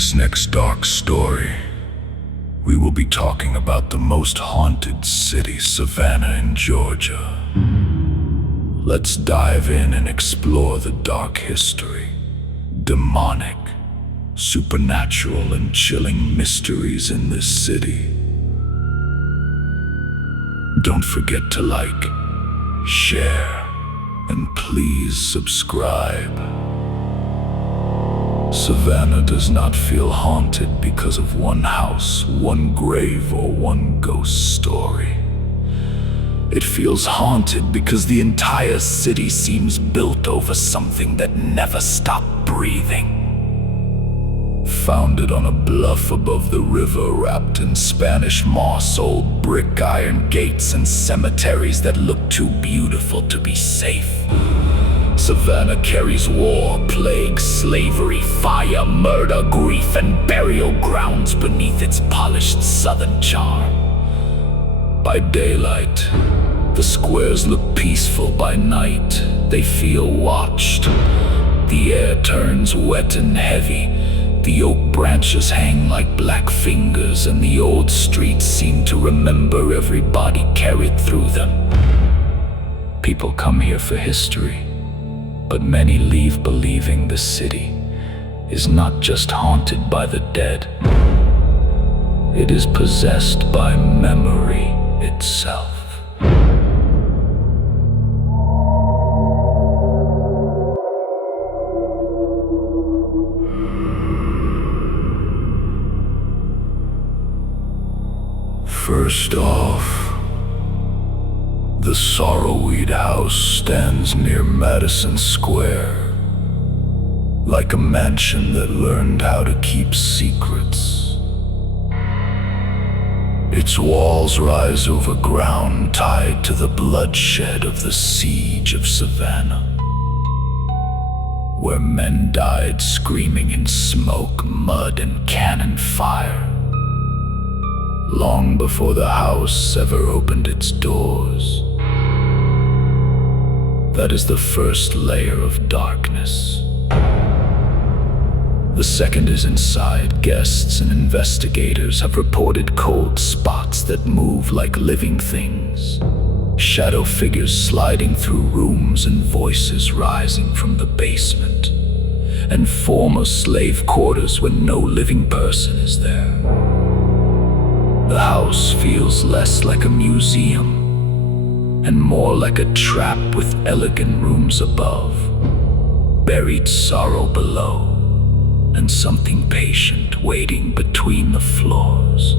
this next dark story, we will be talking about the most haunted city, Savannah in Georgia. Let's dive in and explore the dark history, demonic, supernatural, and chilling mysteries in this city. Don't forget to like, share, and please subscribe. Savannah does not feel haunted because of one house, one grave, or one ghost story. It feels haunted because the entire city seems built over something that never stopped breathing. Founded on a bluff above the river, wrapped in Spanish moss, old brick iron gates, and cemeteries that look too beautiful to be safe, Savannah carries war, plague, slavery, fire, murder, grief, and burial grounds beneath its polished southern charm. By daylight, the squares look peaceful. By night, they feel watched. The air turns wet and heavy. The oak branches hang like black fingers, and the old streets seem to remember every body carried through them. People come here for history, but many leave believing the city is not just haunted by the dead. It is possessed by memory itself. First off, the Sorrel-Weed House stands near Madison Square, like a mansion that learned how to keep secrets. Its walls rise over ground tied to the bloodshed of the siege of Savannah, where men died screaming in smoke, mud, and cannon fire, long before the house ever opened its doors. That is the first layer of darkness. The second is inside. Guests and investigators have reported cold spots that move like living things, shadow figures sliding through rooms, and voices rising from the basement, and former slave quarters when no living person is there. The house feels less like a museum and more like a trap with elegant rooms above, buried sorrow below, and something patient waiting between the floors.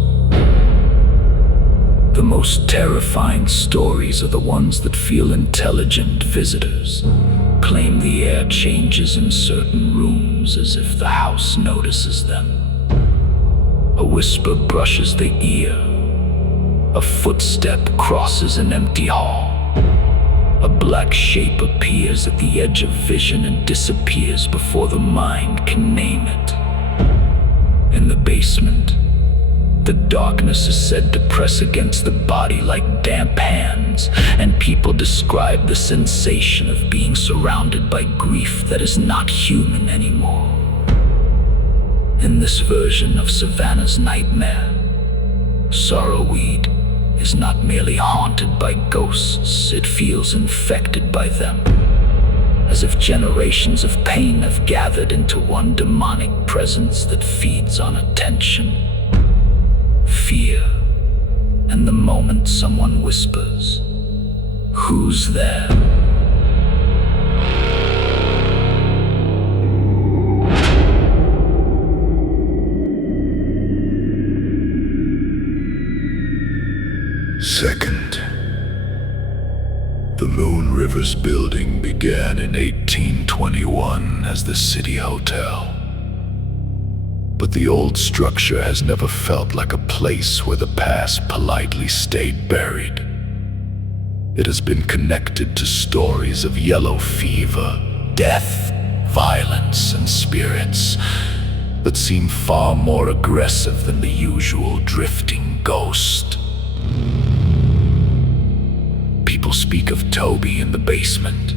The most terrifying stories are the ones that feel intelligent. Visitors claim the air changes in certain rooms as if the house notices them. A whisper brushes the ear. A footstep crosses an empty hall. A black shape appears at the edge of vision and disappears before the mind can name it. In the basement, the darkness is said to press against the body like damp hands, and people describe the sensation of being surrounded by grief that is not human anymore. In this version of Savannah's nightmare, Sorrel-Weed is not merely haunted by ghosts, it feels infected by them, as if generations of pain have gathered into one demonic presence that feeds on attention, fear, and the moment someone whispers, "Who's there?" Second, the Moon Rivers building began in 1821 as the City Hotel. But the old structure has never felt like a place where the past politely stayed buried. It has been connected to stories of yellow fever, death, violence, and spirits that seem far more aggressive than the usual drifting ghost. People speak of Toby in the basement,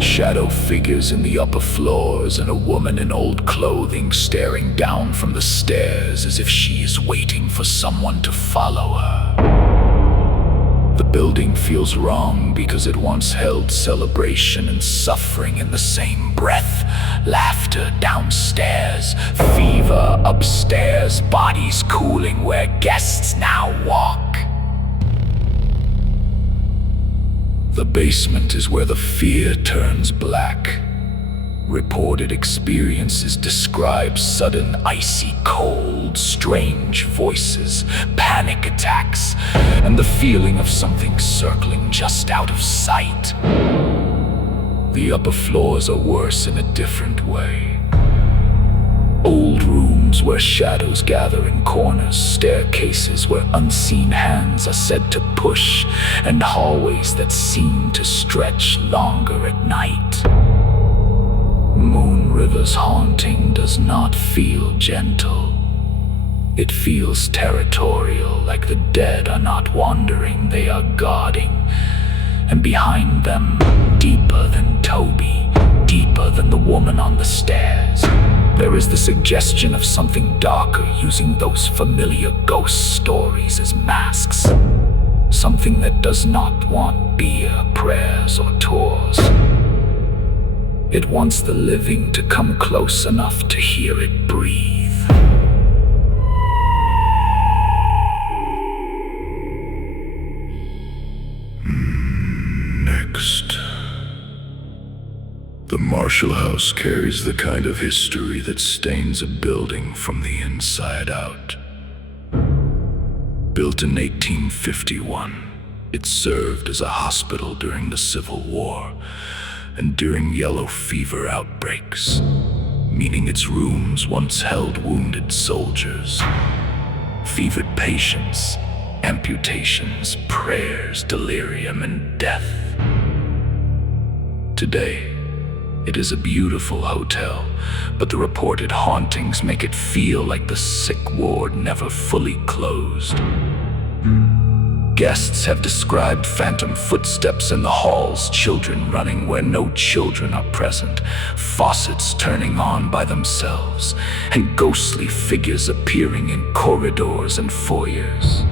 Shadow figures in the upper floors and a woman in old clothing staring down from the stairs as if she is waiting for someone to follow her. The building feels wrong because it once held celebration and suffering in the same breath. Laughter downstairs, fever upstairs, bodies cooling where guests now walk. The basement is where the fear turns black. Reported experiences describe sudden icy cold, strange voices, panic attacks, and the feeling of something circling just out of sight. The upper floors are worse in a different way. Old rooms where shadows gather in corners, staircases where unseen hands are said to push, and hallways that seem to stretch longer at night. Moon River's haunting does not feel gentle. It feels territorial, like the dead are not wandering, they are guarding. And behind them, deeper than Toby, deeper than the woman on the stairs, there is the suggestion of something darker using those familiar ghost stories as masks. Something that does not want beer, prayers, or tours. It wants the living to come close enough to hear it breathe. Next. The Marshall House carries the kind of history that stains a building from the inside out. Built in 1851, it served as a hospital during the Civil War and during yellow fever outbreaks, meaning its rooms once held wounded soldiers, fevered patients, amputations, prayers, delirium, and death. Today, it is a beautiful hotel, but the reported hauntings make it feel like the sick ward never fully closed. Guests have described phantom footsteps in the halls, children running where no children are present, faucets turning on by themselves, and ghostly figures appearing in corridors and foyers.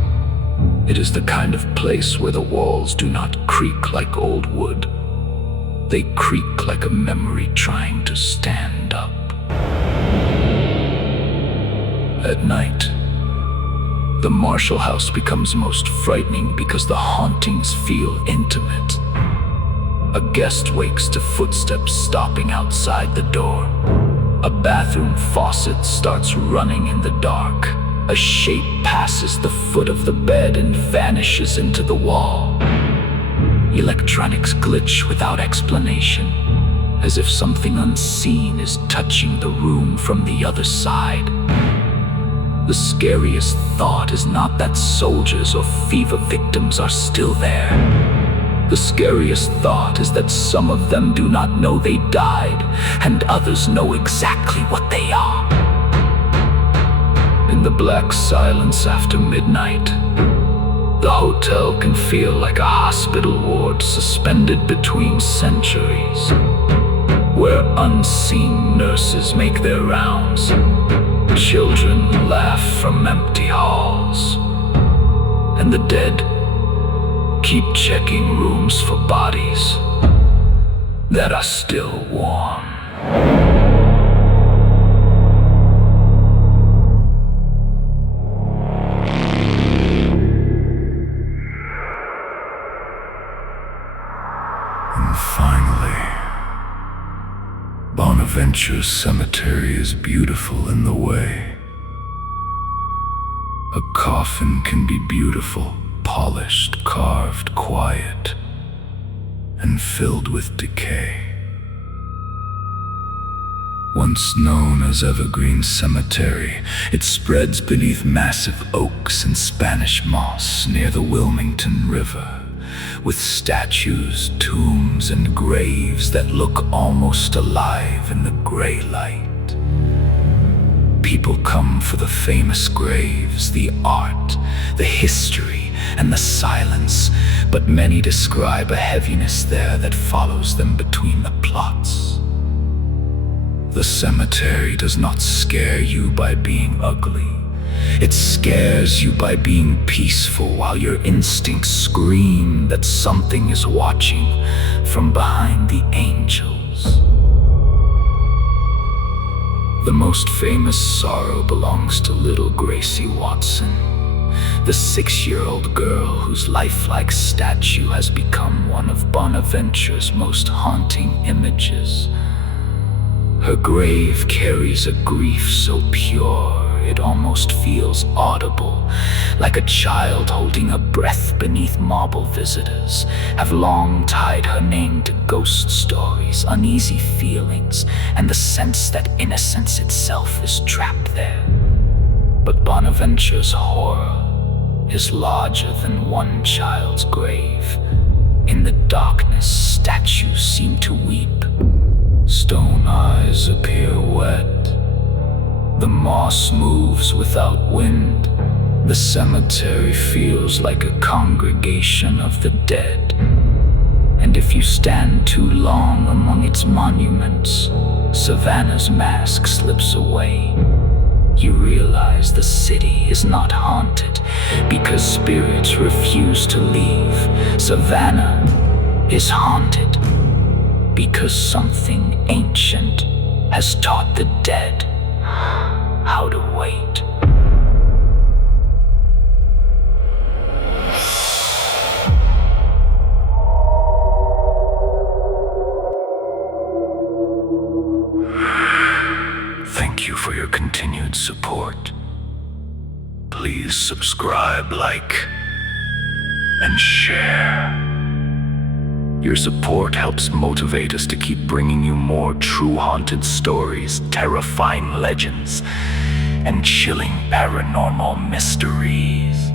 It is the kind of place where the walls do not creak like old wood. They creak like a memory trying to stand up. At night, the Marshall House becomes most frightening because the hauntings feel intimate. A guest wakes to footsteps stopping outside the door. A bathroom faucet starts running in the dark. A shape passes the foot of the bed and vanishes into the wall. Electronics glitch without explanation, as if something unseen is touching the room from the other side. The scariest thought is not that soldiers or fever victims are still there. The scariest thought is that some of them do not know they died, and others know exactly what they are. In the black silence after midnight, the hotel can feel like a hospital ward suspended between centuries, where unseen nurses make their rounds. Children laugh from empty halls, and the dead keep checking rooms for bodies that are still warm. And finally, Bonaventure Cemetery is beautiful in the way. A coffin can be beautiful, polished, carved, quiet, and filled with decay. Once known as Evergreen Cemetery, it spreads beneath massive oaks and Spanish moss near the Wilmington River, with statues, tombs, and graves that look almost alive in the gray light. People come for the famous graves, the art, the history, and the silence, but many describe a heaviness there that follows them between the plots. The cemetery does not scare you by being ugly. It scares you by being peaceful while your instincts scream that something is watching from behind the angels. The most famous sorrow belongs to little Gracie Watson, the 6-year-old girl whose lifelike statue has become one of Bonaventure's most haunting images. Her grave carries a grief so pure it almost feels audible, like a child holding a breath beneath marble. Visitors have long tied her name to ghost stories, uneasy feelings, and the sense that innocence itself is trapped there. But Bonaventure's horror is larger than one child's grave. In the darkness, statues seem to weep. Stone eyes appear wet. The moss moves without wind. The cemetery feels like a congregation of the dead. And if you stand too long among its monuments, Savannah's mask slips away. You realize the city is not haunted because spirits refuse to leave. Savannah is haunted because something ancient has taught the dead how to wait. Thank you for your continued support. Please subscribe, like, and share. Your support helps motivate us to keep bringing you more true haunted stories, terrifying legends, and chilling paranormal mysteries.